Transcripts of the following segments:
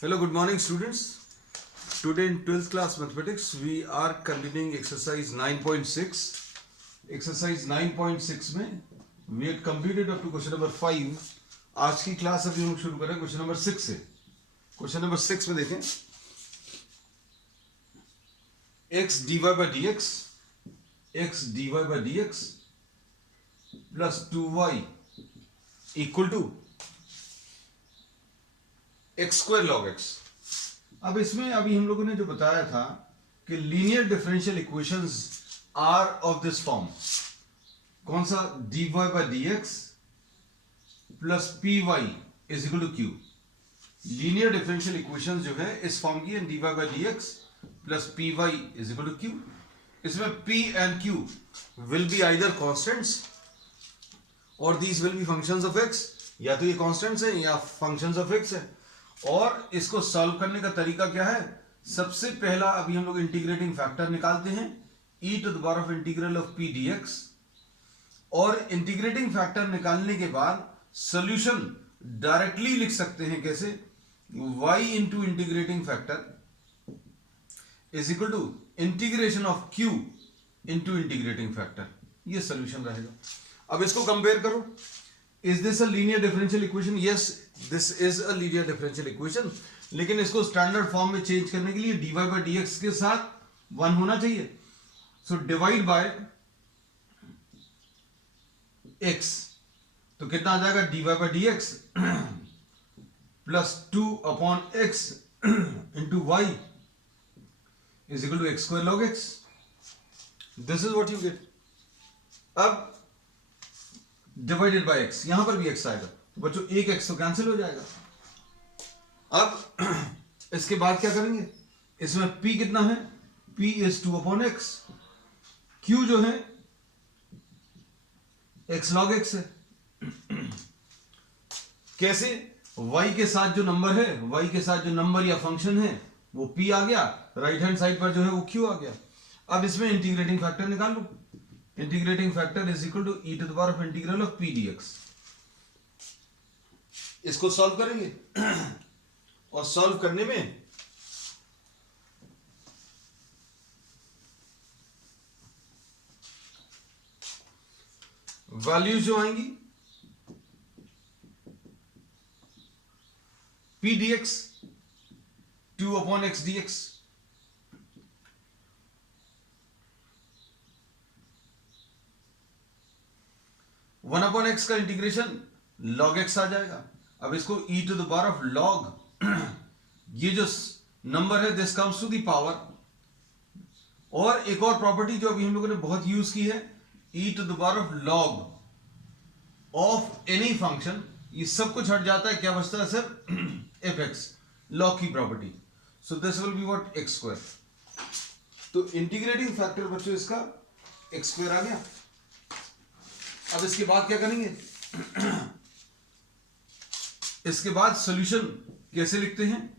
Hello, good morning, students. Today in 12th class mathematics, we are continuing exercise 9.6. Exercise 9.6 में we had completed up to question number 5. आज की class अभी हम शुरू करें question number 6 से. क्वेश्चन नंबर 6 में देखें x dy by dx plus 2y equal to x square log x. अब इसमें अभी हम लोगों ने जो बताया था कि linear differential equations are of this form. कौन सा? dy by dx plus P Y is equal to Q. Linear differential equations जो है इस फॉर्म की है dy by dx plus P Y is equal to Q. इसमें p and q will be either constants और these will be functions of x. या तो ये कॉन्स्टेंट्स है या फंक्शंस ऑफ x है. और इसको सॉल्व करने का तरीका क्या है? सबसे पहला अभी हम लोग इंटीग्रेटिंग फैक्टर निकालते हैं e to the power of integral of p dx. और इंटीग्रेटिंग फैक्टर निकालने के बाद सॉल्यूशन डायरेक्टली लिख सकते हैं कैसे? y into integrating factor is equal to integration of q into integrating factor. ये सॉल्यूशन रहेगा. अब इसको कंपेयर करो. Is this a linear differential equation? Yes, this is a linear differential equation. लेकिन इसको स्टैंडर्ड फॉर्म में चेंज करने के लिए dy by dx के साथ 1 होना चाहिए. So divide by x. तो कितना आ जाएगा? dy by dx plus 2 upon x into y is equal to x square log x. This is what you get. अब डिवाइडेड बाय x, यहां पर भी x आएगा तो बच्चों एक x तो कैंसिल हो जाएगा. अब इसके बाद क्या करेंगे? इसमें p कितना है? p is 2 upon x. q जो है x log x है. कैसे? y के साथ जो नंबर है, y के साथ जो नंबर या फंक्शन है वो p आ गया, राइट हैंड साइड पर जो है वो q आ गया. अब इसमें इंटीग्रेटिंग फैक्टर निकाल लो. Integrating factor is equal to e to the power of integral of p dx. इसको सॉल्व करेंगे और सॉल्व करने में वैल्यूज जो आएंगी p dx 2 upon x dx. One upon x का इंटीग्रेशन log x आ जाएगा. अब इसको e to the power of log ये जो नंबर है this comes to the power. और एक और प्रॉपर्टी जो अभी हम लोगों ने बहुत यूज की है e to the power of log of any function. ये सब कुछ हट जाता है, क्या बचता है सर? fx, log की property. So this will be what? X square. तो इंटीग्रेटिंग फैक्टर बच्चों इसका एक्स स्क्वायर आ गया. अब इसके बाद क्या करेंगे? इसके बाद सॉल्यूशन कैसे लिखते हैं?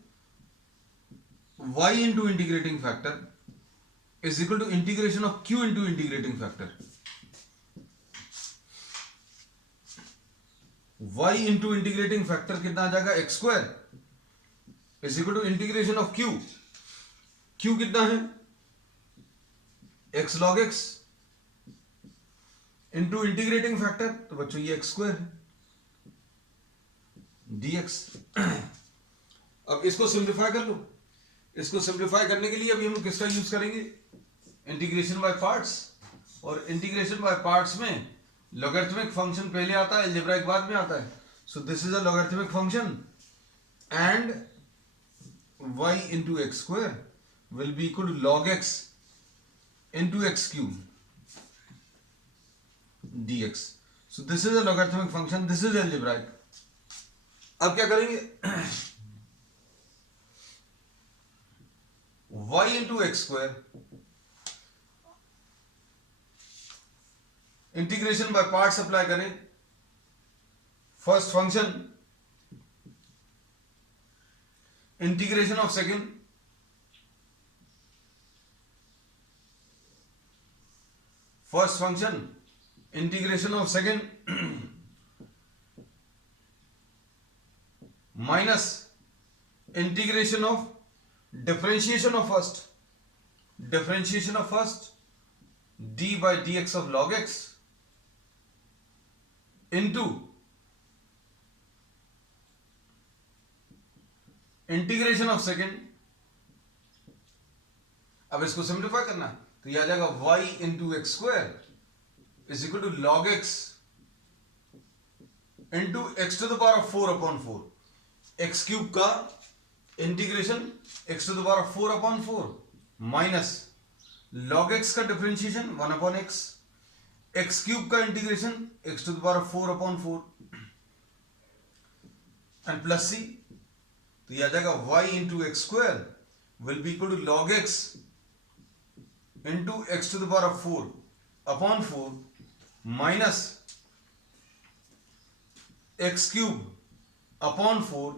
y into integrating factor is equal to integration of q into integrating factor. y into integrating factor कितना आ जाएगा? X square is equal to integration of q. q कितना है? x log x into integrating factor. तो बच्चों ये x square है dx. अब इसको सिंप्लीफाई कर लो. इसको सिंप्लीफाई करने के लिए अभी हम किसका यूज करेंगे? Integration by parts. और इंटीग्रेशन बाय पार्ट्स में लॉगरिथमिक फंक्शन पहले आता है, अलजेब्राइक बाद में आता है. So this is a logarithmic function and y into x square will be equal to log x into x cube dx. So this is a logarithmic function, this is algebraic. अब क्या करेंगे? y into x square integration by parts apply करें. First function integration of second, first function integration of second minus integration of differentiation of first d by dx of log x into integration of second. अब इसको simplify करना है तो यह आ जाएगा y into x square is equal to log x into x to the power of 4/4. X cube का integration x to the power of 4/4 minus log x का डिफरेंशिएशन 1/x, एक्स क्यूब का integration x to the power of 4/4 and plus c. तो यह आ जाएगा y into x square will be equal to log x into x to the power of 4/4 minus x cube upon 4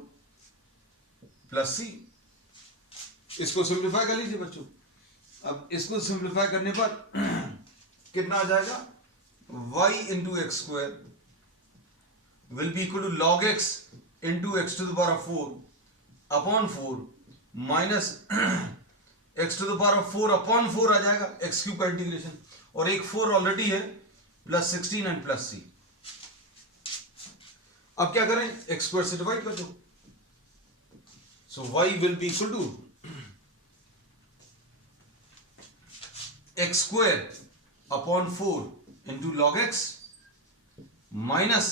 plus सी. इसको simplify कर लीजिए बच्चों. अब इसको सिंप्लीफाई करने पर कितना आ जाएगा, y into x square will be equal to log x into x to the power of 4/4 minus x to the power of 4/4 आ जाएगा एक्स क्यूब का इंटीग्रेशन और एक 4 ऑलरेडी है प्लस 16 एंड प्लस सी. अब क्या करें, एक्स स्क्वायर से डिवाइड कर दो. So y will be equal to x square upon 4 into log x minus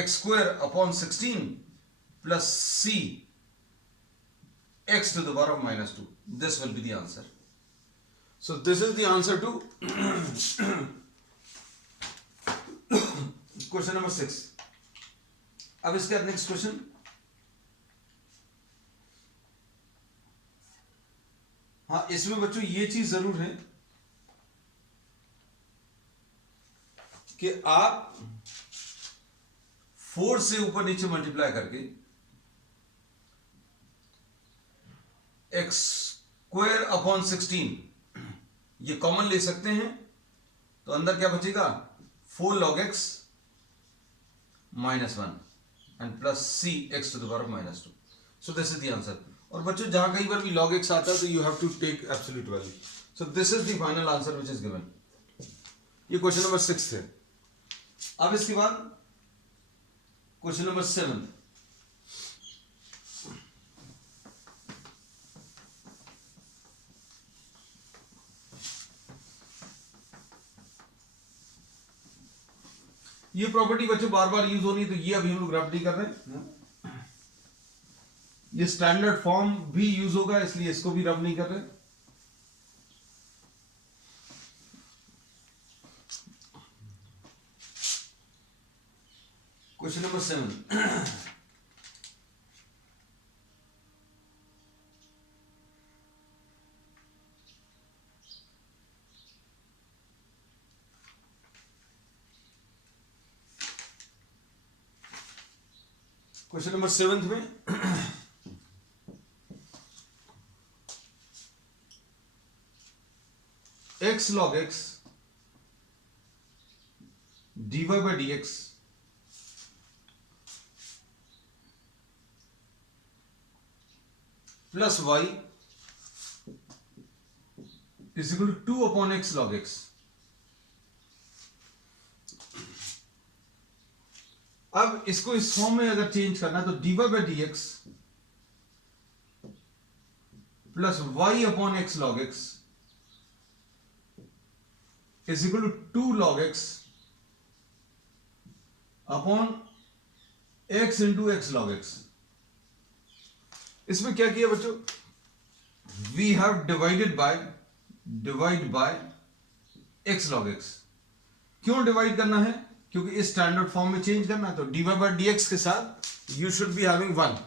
x square upon 16 plus c x to the power of minus 2. This will be the answer. So this is the answer to question number 6. अब इसका next question. हाँ, इसमें बच्चों ये चीज जरूर है कि आप 4 से ऊपर नीचे मल्टीप्लाई करके एक्स स्क्वायर अपॉन 16 ये कॉमन ले सकते हैं. तो अंदर क्या बचेगा, 4 log x minus 1 and plus c x to the power of minus 2. So this is the answer. और बच्चों जहां कहीं पर भी log x आता है तो you have to take absolute value. So this is the final answer which is given. ये क्वेश्चन नंबर 6 है. अब इसके बाद क्वेश्चन नंबर 7. ये प्रॉपर्टी बच्चों बार बार यूज होनी, तो ये अभी हम लोग रब नहीं कर रहे हैं. ये स्टैंडर्ड फॉर्म भी यूज होगा इसलिए इसको भी रब नहीं कर रहे. Question number 7. क्वेश्चन नंबर 7 में x log x dy by dx plus y is equal to 2 upon x log x. अब इसको इस फॉर्म में अगर चेंज करना है तो dy by dx plus y upon x log x is equal to 2 log x upon x into x log x. इसमें क्या किया बच्चों, we have divide by x log x. क्यों डिवाइड करना है, क्योंकि इस स्टैंडर्ड फॉर्म में चेंज करना है. तो dy by dx के साथ you should be having 1.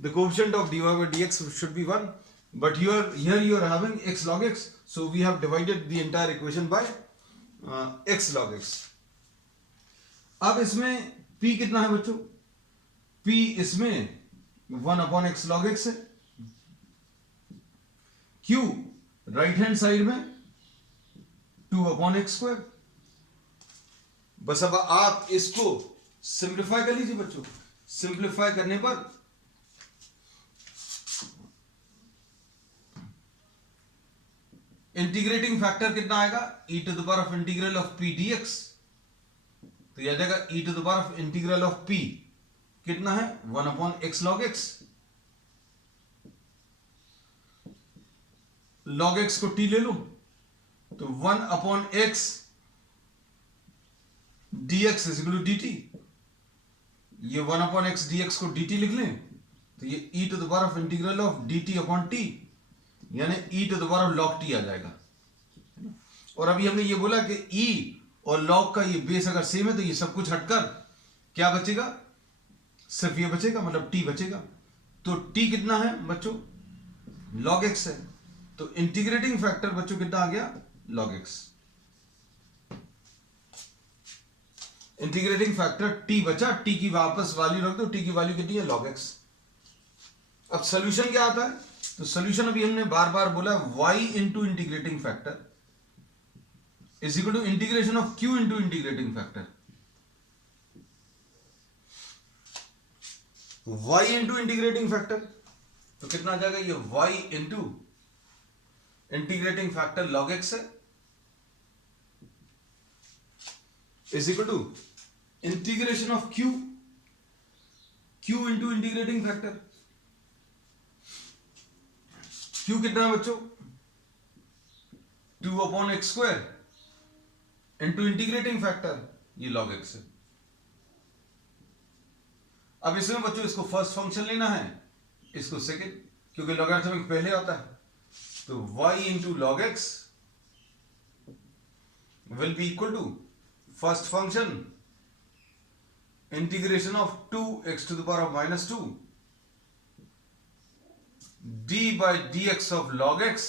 The coefficient of dy by dx should be 1. But here you are having x log x, so we have divided the entire equation by x log x. अब इसमें p कितना है बच्चों, p इसमें 1 upon x log x है. q right hand side में 2 upon x square. बस अब आप इसको सिंप्लीफाई कर लीजिए बच्चों. सिंप्लीफाई करने पर इंटीग्रेटिंग फैक्टर कितना आएगा, e to the power of integral of p dx। तो यह जाएगा e to the power of integral of p कितना है 1 upon x log x। log x को t ले लो तो 1 upon x dx is equal to dt। ये 1 अपॉन x dx को dt लिख लें तो ये e to the power of integral of dt upon t यानी e to the power of log t आ जाएगा। और अभी हमने ये बोला कि e और log का ये बेस अगर सेम है तो ये सब कुछ हटकर क्या बचेगा, सिर्फ ये बचेगा, मतलब t बचेगा। तो t कितना है बच्चों, log x है। तो इंटीग्रेटिंग फैक्टर बच्चों कितना आ गया, log x। Integrating factor t बचा, t की वापस वैल्यू रख दो, t की वैल्यू कितनी है log x। अब सॉल्यूशन क्या आता है, तो सॉल्यूशन अभी हमने बार बार बोला y into integrating factor is equal to integration of q into integrating factor. y into integrating factor तो कितना आ जाएगा, ये y into integrating factor log x है is equal to integration of q into integrating factor. q कितना है बच्चों 2 upon x square into integrating factor ये log x है। अब इसमें बच्चों इसको फर्स्ट फंक्शन लेना है, इसको सेकंड, क्योंकि लॉगरिथमिक पहले आता है। तो y into log x will be equal to first function integration of 2x to the power of -2 d by dx of log x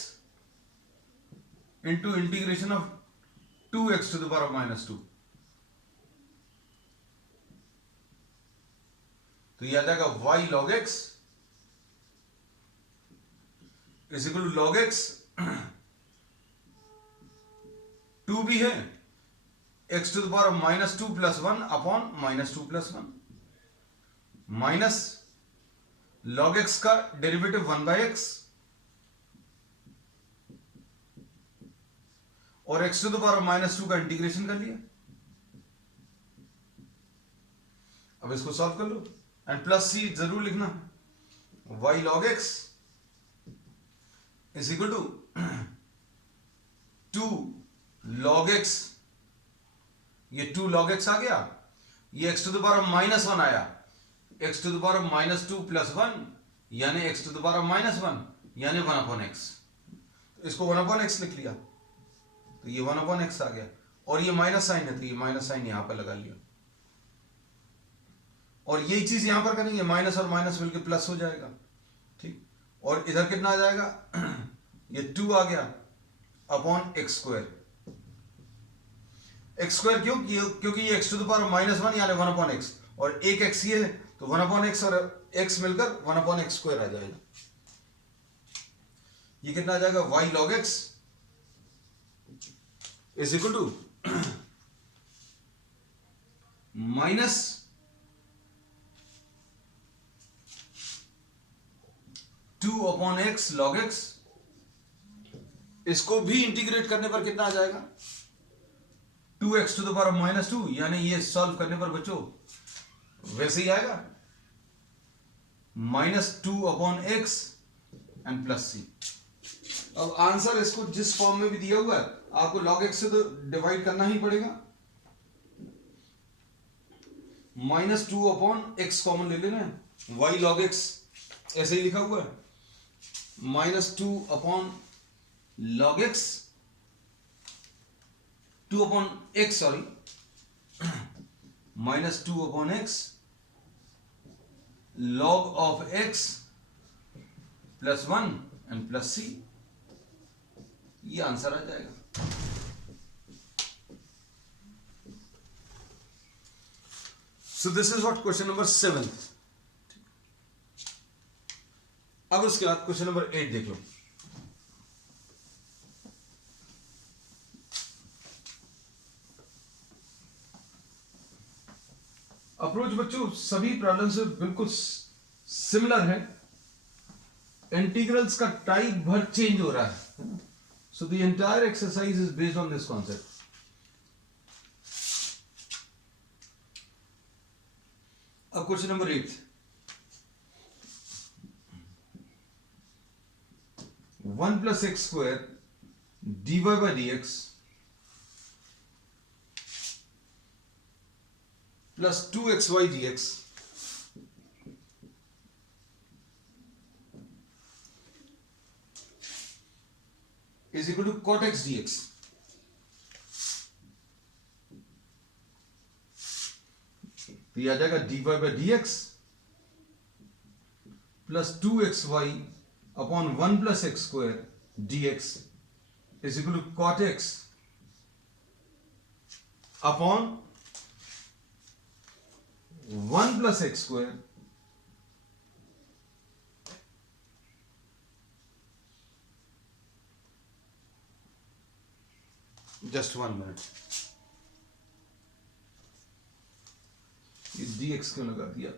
into integration of 2x to the power of -2। तो यह आ जाएगा y log x is equal to log x 2 भी है x to the power of -2 plus 1 upon -2 plus 1 minus log x का derivative 1 bye x और x to the power -2 का integration कर लिया। अब इसको सॉल्व कर लो एंड प्लस c जरूर लिखना, y log x is equal to 2 log x, ये 2 log x आ गया, ये x टू द पावर -1 आया, x to the power -2 plus 1 यानी x टू द पावर -1 यानी 1 अपॉन x। इसको 1 अपॉन x लिख लिया तो ये 1 अपॉन x आ गया, और ये माइनस साइन है तो ये माइनस साइन यहां पर लगा लिया, और यही चीज यहां पर करेंगे, माइनस और माइनस मिलकर प्लस हो जाएगा, ठीक। और इधर कितना आ जाएगा ये 2 आ गया upon x square. X square क्यों, क्योंकि ये x टू द पावर -1 यानी 1 अपॉन x, और एक x ये है तो 1 अपॉन x और x मिलकर 1 अपॉन एक्स स्क्वायर आ जाएगा। ये कितना आ जाएगा y log x is equal to minus 2 upon x log x। इसको भी इंटीग्रेट करने पर कितना आ जाएगा 2x टू द पावर -2 यानी ये सॉल्व करने पर बच्चों वैसे ही आएगा -2 upon x and plus c। अब आंसर इसको जिस फॉर्म में भी दिया हुआ है आपको log x से तो डिवाइड करना ही पड़ेगा, -2 अपॉन x कॉमन ले लेना है, y log x ऐसे ही लिखा हुआ है, -2 upon log x 2 upon x sorry -2 upon x log of x plus 1 and plus c। ये आंसर आ जाएगा। सो this is what question number 7। अब उसके बाद क्वेश्चन नंबर 8 देख लो। अप्रोच बच्चों सभी प्रॉब्लम से बिल्कुल सिमिलर है, इंटीग्रल्स का टाइप भर चेंज हो रहा है। So the entire exercise is based on this concept. अब question number 8, 1 plus x square dy by dx plus 2xy dx is equal to cot x dx। तो ये आ जाएगा dy by dx plus 2xy upon 1 plus x square dx is equal to cot x upon 1 plus x square just 1 minute, ये dx क्यों लगा दिया?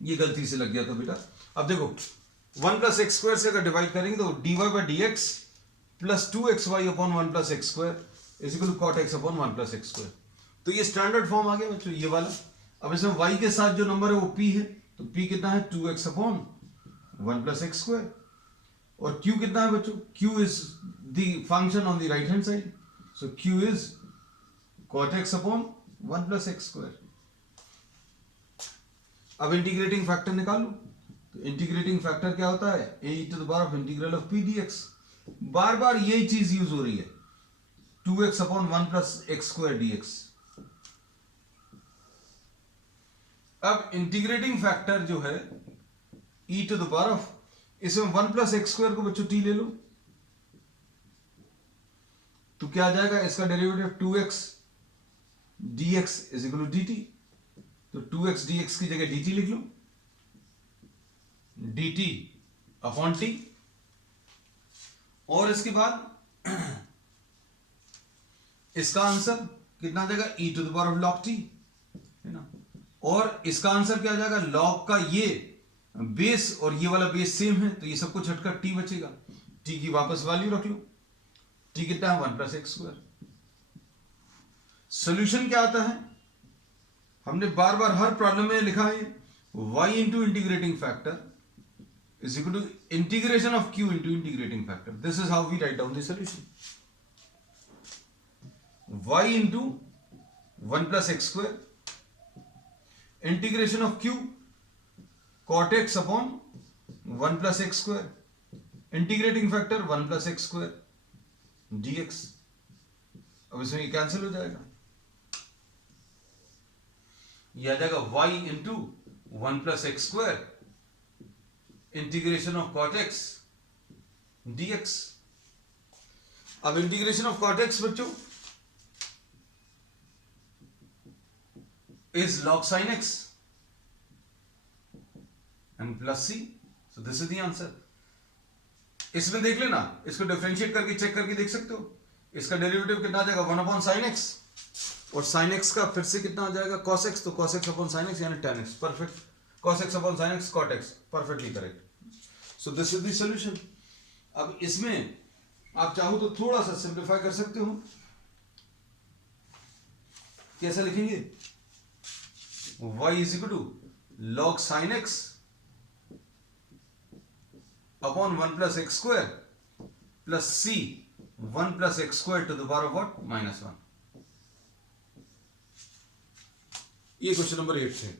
ये गलती से लग गया था बेटा। अब देखो 1 प्लस एक्स स्क्वायर से अगर डिवाइड करेंगे तो dy by D x plus 2xy upon 1 plus x square is equal to cot x upon 1 plus x square. तो ये स्टैंडर्ड फॉर्म आ गया बच्चों ये वाला। अब इसमें y के साथ जो नंबर है वो p है, तो p कितना है 2x upon 1 plus x square, और q कितना है बच्चों, q is the function on the right hand side, so q is cot x upon 1 plus x square. अब इंटीग्रेटिंग फैक्टर निकालो, तो इंटीग्रेटिंग फैक्टर क्या होता है, e to the power of integral of P DX. बार बार यही चीज यूज हो रही है, 2x upon 1 plus x square DX. अब इंटीग्रेटिंग फैक्टर जो है e to the power of, इसमें 1 प्लस एक्स स्क्वायर को बच्चों t ले लो, तो क्या आ जाएगा, इसका derivative 2x dx is equal to dt। तो 2x dx की जगह dt लिख लो, dt अपॉन t, और इसके बाद इसका आंसर कितना आ जाएगा, e to the power of log t, है ना। और इसका आंसर क्या आ जाएगा, log का ये बेस और ये वाला बेस सेम है, तो ये सब कुछ हटकर t बचेगा, t की वापस वैल्यू रख लो, t कितना है 1 प्लस एक्स स्क्वायर। सोल्यूशन क्या आता है, हमने बार बार हर प्रॉब्लम में लिखा है, y into integrating factor is equal to integration of q into integrating factor. This is how we write down the solution. y into 1 plus x square integration of q cot x upon 1 plus x square integrating factor 1 plus x square dx। अब इसमें ये cancel हो जाएगा, ये आ जाएगा y into 1 plus x square integration of cot x dx। अब integration of cot x बच्चों is log sin x and plus c, so this is the answer। इसमें देख लेना, इसको डिफरेंशिएट करके चेक करके देख सकते हो, इसका डेरिवेटिव कितना आ जाएगा 1 अपॉन साइन एक्स, और साइन एक्स का फिर से कितना आ जाएगा cos x, तो cos x upon sine x यानी tan x, perfect, cos x upon sine x cot x, perfectly correct. So this is the solution. अब इसमें आप चाहो तो थोड़ा सा सिंप्लीफाई कर सकते हो, कैसा लिखेंगे, y is equal to log sin x upon 1 plus x square plus c 1 plus x square to the power of what, -1। ये क्वेश्चन नंबर 8 है।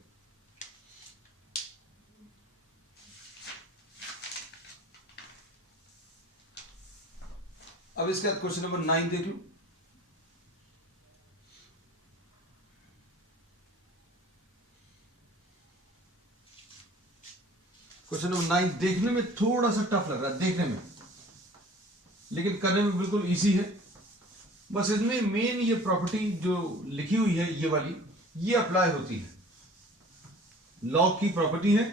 अब इसके बाद क्वेश्चन नंबर 9 देख लो। क्वेश्चन नंबर 9 देखने में थोड़ा सा टफ लग रहा है देखने में, लेकिन करने में बिल्कुल इजी है। बस इसमें मेन ये प्रॉपर्टी जो लिखी हुई है ये वाली, ये अप्लाई होती है, लॉग की प्रॉपर्टी है।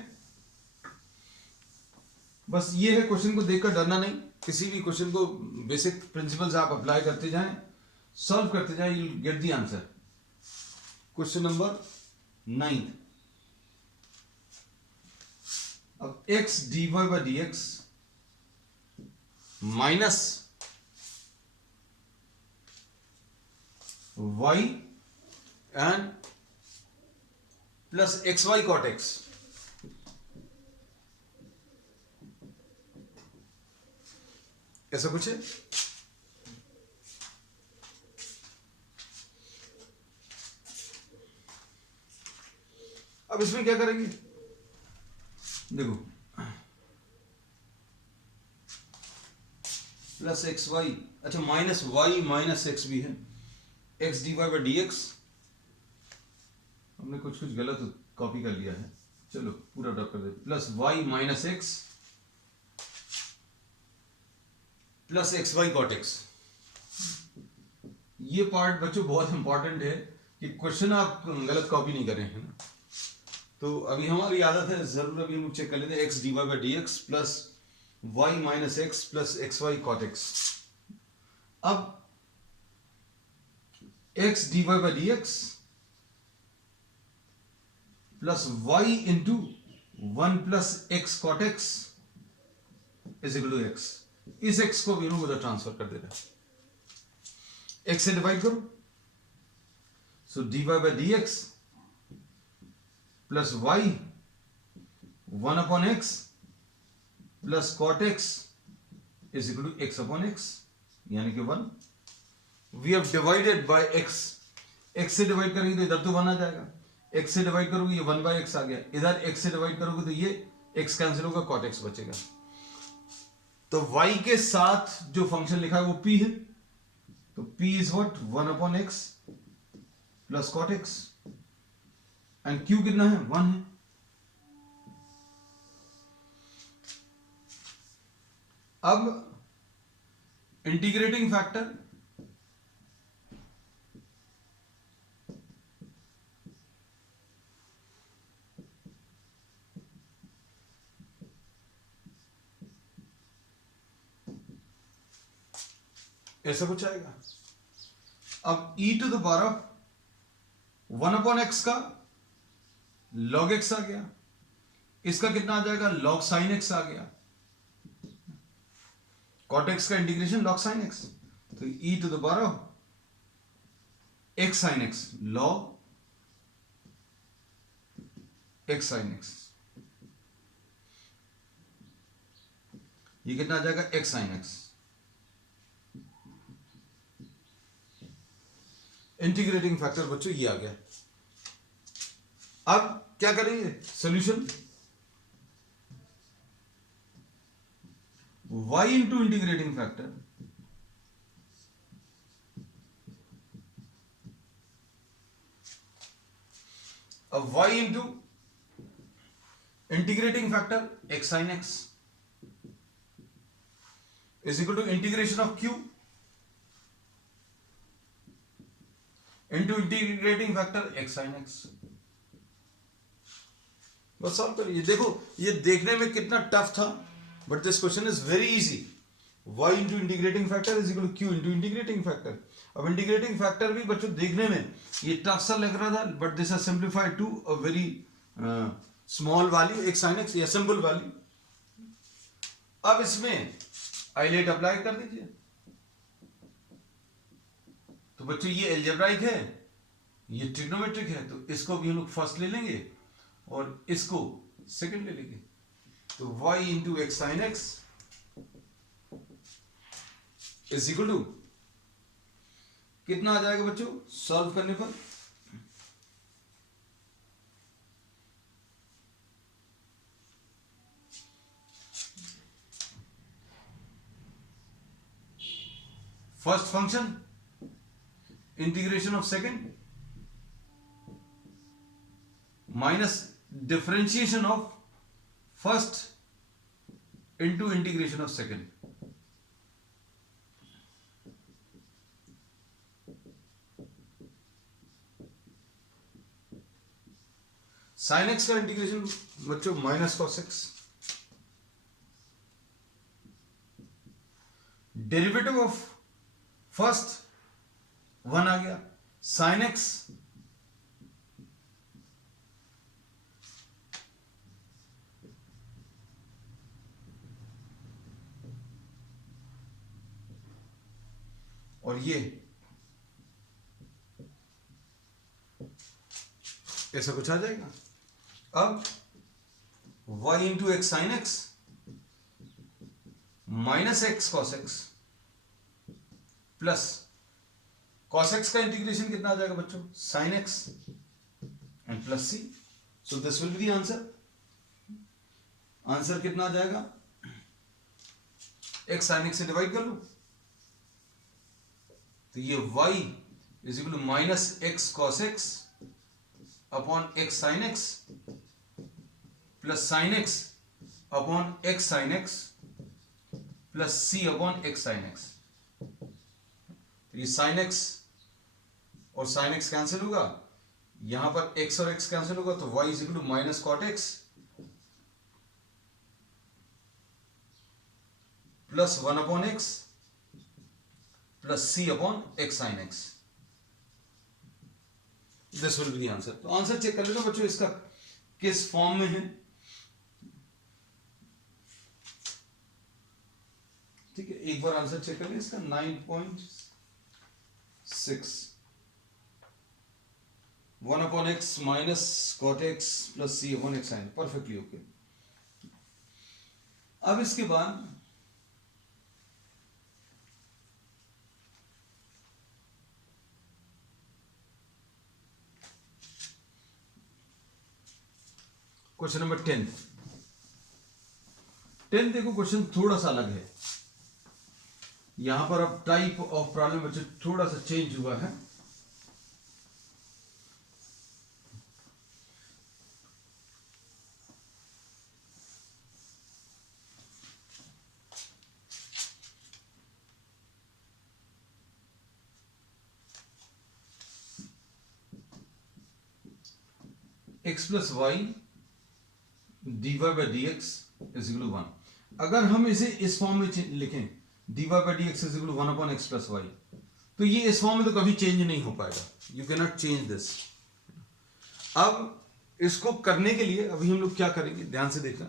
बस ये है, क्वेश्चन को देखकर डरना नहीं, किसी भी क्वेश्चन को बेसिक प्रिंसिपल्स आप अप्लाई करते जाएं, सॉल्व करते जाए, you get the answer. Question number 9। अब x dy by dx minus y and plus xy cot x, ऐसा कुछ है। अब इसमें क्या करेंगे, देखो प्लस एक्स वाई, अच्छा माइनस वाई माइनस एक्स भी है, x D Y by D x, हमने कुछ गलत कॉपी कर लिया है, चलो पूरा ड्रॉप कर दे, plus Y minus X plus x Y cot X. ये पार्ट बच्चों बहुत इंपॉर्टेंट है कि क्वेश्चन आप गलत कॉपी नहीं करें, है ना। तो अभी हमारी आदत है, जरूर अभी हम चेक कर लेते हैं, X D Y by D x plus Y minus X plus x Y cot X. अब X D Y by D x plus Y into 1 plus X cot X is equal to X. इस X को भी हम उधर transfer कर दे रहे हैं, x से डिवाइड करो, so D Y by D x plus Y 1 upon x plus cot X is equal to X upon X, यानी कि 1। We have divided by X, X से डिवाइड करेंगे तो इधर तो 1 आ जाएगा, एक्स से डिवाइड करोगे ये 1 बाय एक्स आ गया, इधर एक्स से डिवाइड करोगे तो ये एक्स कैंसिल होगा, कॉट एक्स बचेगा। तो y के साथ जो फंक्शन लिखा है वो p है, तो p is what 1 upon x plus cot x, and q कितना है 1 है। अब इंटीग्रेटिंग फैक्टर ऐसा कुछ आएगा। अब e to the power of 1 upon x का log x आ गया, इसका कितना आ जाएगा log sin x आ गया, cot x का इंटीग्रेशन log sin x, तो e to the power of x sin x log x sin x, ये कितना आ जाएगा x sin x। Integrating factor बच्चों ये आ गया। अब क्या करेंगे solution, y into integrating factor अब y into integrating factor x sin x is equal to integration of q into integrating factor x sin x। बस सॉल्व करिए। देखो ये देखने में कितना टफ था, but this question is very easy. y into integrating factor is equal to q into integrating factor. अब integrating factor भी बच्चों देखने में ये टफ सा लग रहा था, but this is simplified to a very small value x sin x, या सिंपल वैल्यू। अब इसमें आइलेट अप्लाई कर दीजिए। तो बच्चों ये एल्जेब्राइक है, ये ट्रिग्नोमेट्रिक है, तो इसको भी हम लोग फर्स्ट ले लेंगे और इसको सेकंड ले लेंगे। तो y into x sine x is equal to कितना आ जाएगा बच्चों सॉल्व करने पर, first function integration of second minus differentiation of first into integration of second. Sine x का इंटीग्रेशन बच्चों minus cos x, derivative of first 1 आ गया, साइन एक्स और ये ऐसा कुछ आ जाएगा। अब y into x sine x minus x cos x plus cos x का इंटीग्रेशन कितना आ जाएगा बच्चों, sine x and plus c. So this will be the answer. Answer कितना आ जाएगा, एक्स साइन एक्स से डिवाइड कर लो तो ये y is equal to minus x cos x upon x sine x plus sine x upon x sine x plus C upon x sine x. तो ये साइन एक्स और sine x cancel होगा, यहां पर एक्स और x cancel होगा तो y is equal to minus cot x plus 1 upon x plus C upon x sine x. This will be the answer. तो आंसर चेक कर लेना बच्चों इसका किस फॉर्म में है। ठीक है, एक बार आंसर चेक कर लें इसका 9.6 1 upon x minus cot x plus सी upon x sine, perfectly okay. अब इसके बाद क्वेश्चन नंबर 10। देखो क्वेश्चन थोड़ा सा अलग है, यहां पर अब टाइप ऑफ प्रॉब्लम बच्चे थोड़ा सा चेंज हुआ है। X plus y dy by D x is equal to 1। अगर हम इसे इस फॉर्म में लिखें dy by D x is equal to 1 upon x plus y, तो ये इस फॉर्म में तो कभी चेंज नहीं हो पाएगा, you can not change this. अब इसको करने के लिए अभी हम लोग क्या करेंगे, ध्यान से देखना।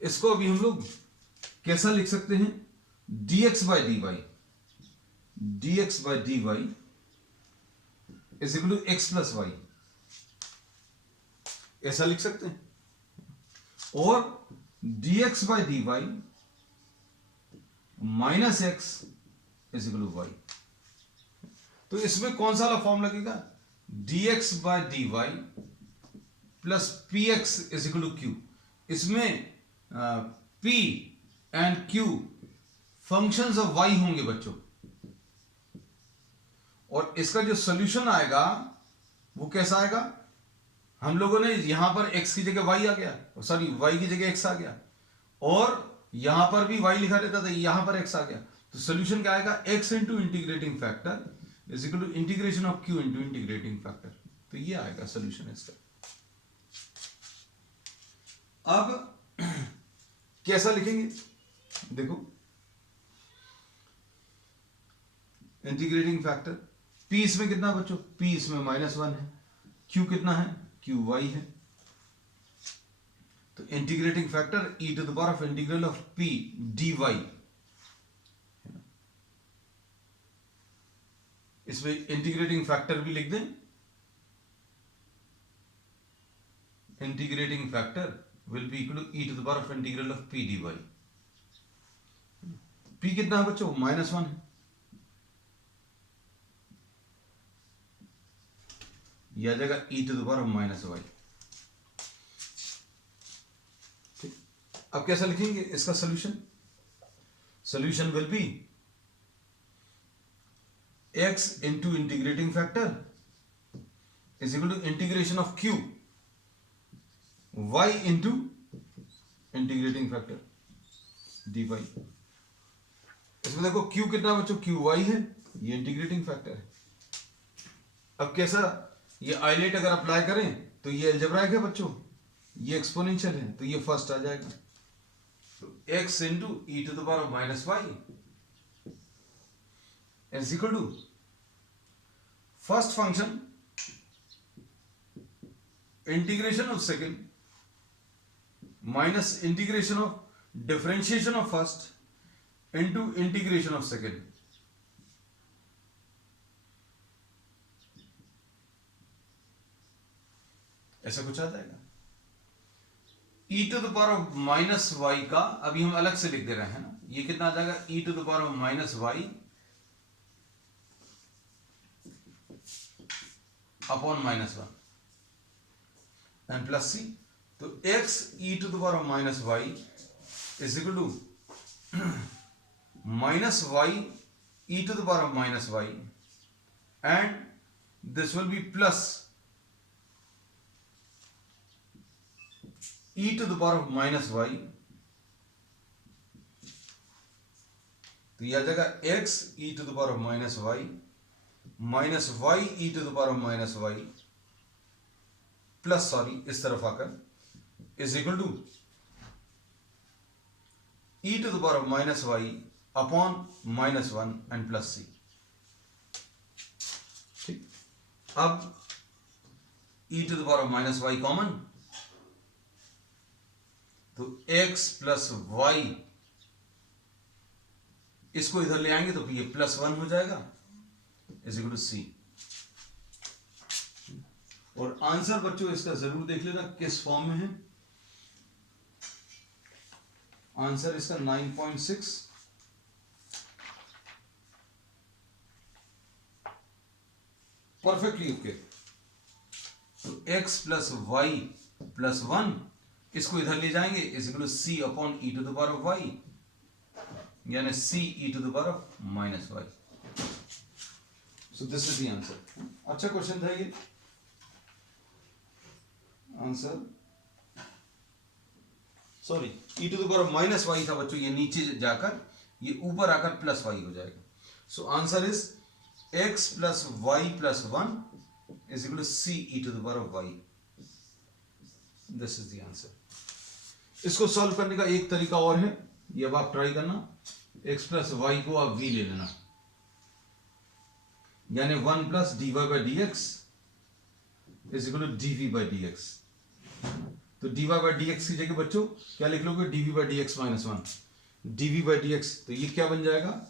इसको अभी हम लोग कैसा लिख सकते हैं, dx by d y, dx by d Y is equal to x plus y, ऐसा लिख सकते हैं। और dx by d y minus x is equal to y, तो इसमें कौन सा वाला फॉर्म लगेगा, dx by d y plus p x is equal to Q. इसमें p and q functions of y होंगे बच्चों, और इसका जो सॉल्यूशन आएगा वो कैसा आएगा, हम लोगों ने यहां पर x की जगह y आ गया, सॉरी y की जगह x आ गया, और यहां पर भी y लिखा रहता था, यहां पर x आ गया, तो सॉल्यूशन क्या आएगा, x into integrating factor is equal to integration of q into integrating factor. तो ये आएगा सॉल्यूशन इसका। अब कैसा लिखेंगे, देखो इंटीग्रेटिंग फैक्टर p इसमें कितना बच्चों, p इसमें -1 है, q कितना है, q y है, तो integrating factor e to the power of integral of p dy, इसमें इंटीग्रेटिंग फैक्टर भी लिख दें, integrating factor will be equal to e to the power of integral of p dy। p कितना है बच्चों, -1 है, यह आ जाएगा e to the power of -y। ठीक, अब कैसा लिखेंगे इसका solution, solution will be x into integrating factor is equal to integration of q y into integrating factor dy। इसमें देखो q कितना बच्चों, q y है, ये इंटीग्रेटिंग फैक्टर है। अब कैसा, ये आइलेट अगर अप्लाई करें तो ये अलजेब्राइक है बच्चों, ये एक्सपोनेंशियल है, तो ये फर्स्ट आ जाएगा, तो x into e to the power of -y is equal to first function integration of second minus integration of differentiation of first into integration of second. ऐसा कुछ आ जाएगा। e to the power of minus y का अभी हम अलग से लिख दे रहे हैं ना, ये कितना आ जाएगा e to the power of minus Y upon minus one and plus C. तो x e to the power of minus Y is equal to minus Y e to the power of minus Y and this will be plus e to the power of minus y, तो यह आ जाएगा x e to the power of minus y minus y e to the power of minus y plus sorry इस तरफ आकर is equal to e to the power of minus y upon minus one and plus C. ठीक, अब e to the power of minus y common, तो x plus Y इसको इधर ले आएंगे तो ये प्लस वन हो जाएगा इज इक्वल टू सी। और आंसर बच्चों इसका जरूर देख लेना किस फॉर्म में है। आंसर इसका 9.6 परफेक्टली ओके। तो x plus Y plus one इसको इधर ले जाएंगे is equal to C upon e to the power of Y, यानी C e to the power of minus Y. So this is the answer. अच्छा question था ये। Answer sorry e to the power of minus Y था बच्चों, ये नीचे जाकर ये ऊपर आकर प्लस वाई हो जाएगा। So answer is x plus Y plus one is equal to c e to the power of y. This is the answer. इसको सॉल्व करने का एक तरीका और है, ये अब आप ट्राई करना। x प्लस वाई को आप v ले लेना, यानी 1 plus D Y by D x is equal to D V by D X. तो D Y by D x की जगह बच्चों क्या लिख लोगे, D V by D X minus one, D V by D X. तो ये क्या बन जाएगा,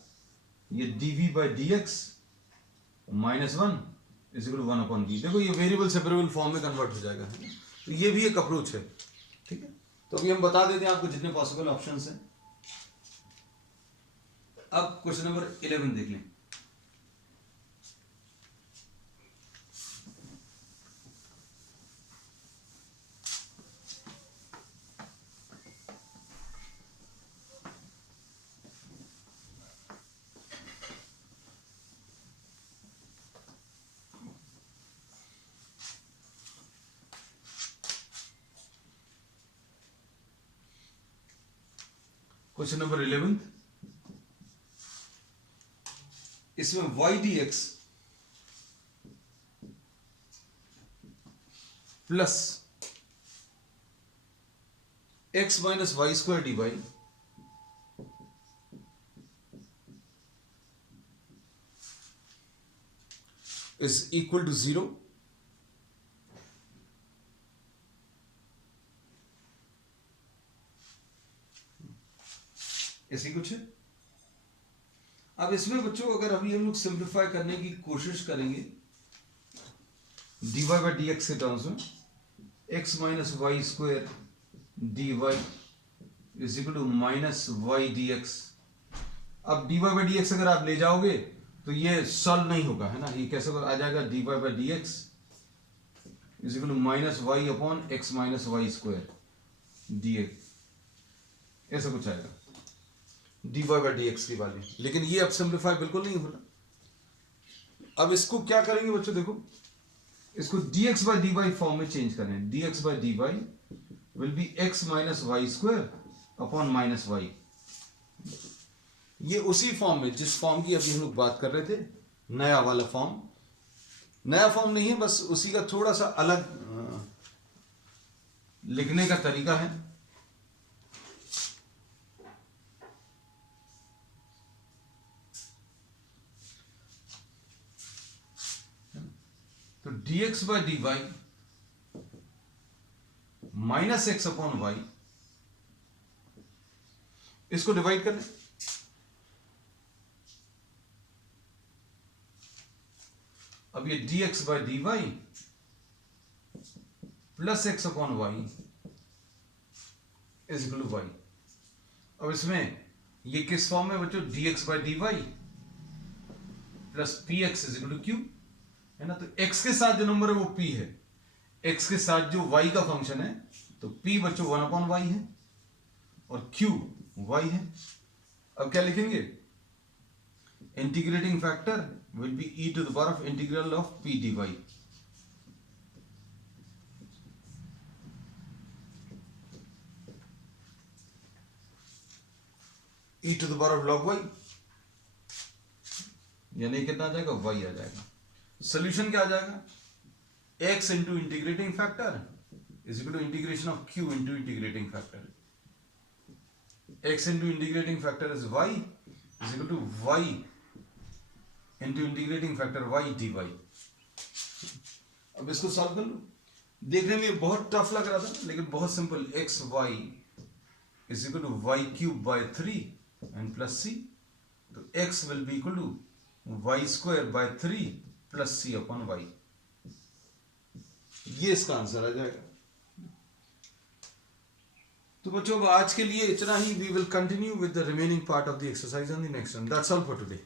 ये D V by D X minus one is equal to one upon V. देखो ये वेरिएबल सेपरेबल फॉर्म में कन्वर्ट हो जाएगा। तो ये भी एक अप्रोच है, ठीक है। तो अभी हम बता देते हैं आपको जितने पॉसिबल ऑप्शंस हैं। अब क्वेश्चन नंबर 11 देख लें। क्वेश्चन नंबर 11, इसमें y D x plus x minus Y square D Y is equal to 0। ऐसी कुछ है। अब इसमें बच्चों अगर अभी हम लोग सिंप्लीफाई करने की कोशिश करेंगे D Y by D X के टर्म्स में, X minus Y square D Y is equal to minus Y D X. अब D Y by D X अगर आप ले जाओगे तो ये सॉल्व नहीं होगा, है ना। ये कैसे आ जाएगा, d Y by D x is equal to minus Y upon x minus Y square d x, ऐसा कुछ आएगा d Y by D x की वैल्यू। लेकिन ये अब सिंप्लीफाई बिल्कुल नहीं हो रहा। अब इसको क्या करेंगे बच्चों, देखो इसको d x by d y form में चेंज करें। D x by d y will be x minus Y square upon minus y. ये उसी फॉर्म में जिस फॉर्म की अभी हम लोग बात कर रहे थे, नया वाला फॉर्म। नया फॉर्म नहीं है, बस उसी का थोड़ा सा अलग लिखने का तरीका है। तो dx by dy minus x upon y, इसको डिवाइड कर लें। अब ये dx by dy plus x upon y is equal to y. अब इसमें ये किस फॉर्म में बच्चों, dx by dy plus p x is equal to q, है ना। तो x के साथ जो नंबर है वो p है, x के साथ जो y का फंक्शन है तो p बच्चों 1 अपॉन वाई है और q y है। अब क्या लिखेंगे, integrating factor will be e to the power of integral of p dy। e to the power of log y, यानी कितना आ जाएगा, y आ जाएगा। सोल्यूशन क्या आ जाएगा, x into integrating factor is equal to integration of q into integrating factor. x into integrating factor is y is equal to y into integrating factor y dy। अब इसको सॉल्व कर लो। देखने में बहुत टफ लग रहा था लेकिन बहुत simple, X Y is equal to Y cube by 3 and plus C. तो x will be equal to Y square by 3 plus C upon Y, ये इसका आंसर आ जाएगा। तो बच्चों आज के लिए इतना ही। We will continue with the remaining part of the exercise on the next one. That's all for today.